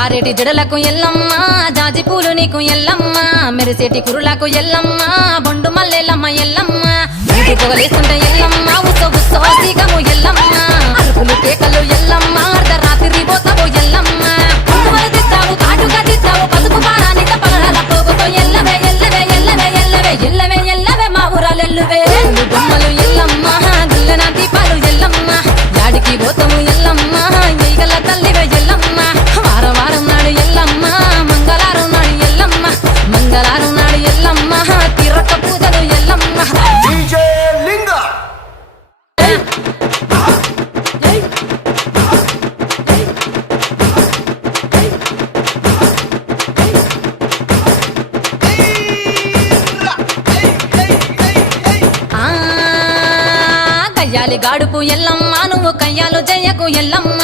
జారేటి జడలకు ఎల్లమ్మ జాజి పూలు నీకు ఎల్లమ్మ మెరిసేటి కురులకు ఎల్లమ్మ బొండు మల్లెలమ్మ ఎల్లమ్మ ఇంటి పొగలేస్తుంటే ఎల్లమ్మ ఉత్సవ ఉత్సవాసికము ఎల్లమ్మ అరుపులు కేకలు ఎల్లమ్మ అర్ధరాత్రి పోతావు ఎల్లమ్మ కుంకుమలు తిత్తావు కాటుగా తిత్తావు పసుపు పారానిక పగడాల పోగుతో ఎల్లవే ఎల్లవే ఎల్లవే ఎల్లవే ఎల్లవే ఎల్లవే మా ఊరాలెల్లువే బొమ్మలు ఎల్లమ్మ గుల్లన దీపాలు ఎల్లమ్మ యాడికి పోతావు ఎల్లమ్మ ఎయ్యగల తల్లివే ఎల్లమ్మ వారం వారం నాడు ఎల్లమ్మ మంగళవారం నాడు ఎల్లమ్మ మంగళవారం నాడు ఎల్లమ్మ తిరక్క పూజలు ఎల్లమ్మ డీజే లింగ కయ్యాలి గాడుపు ఎల్లమ్మ నువ్వు కయ్యాలు జయ్యకు ఎల్లమ్మ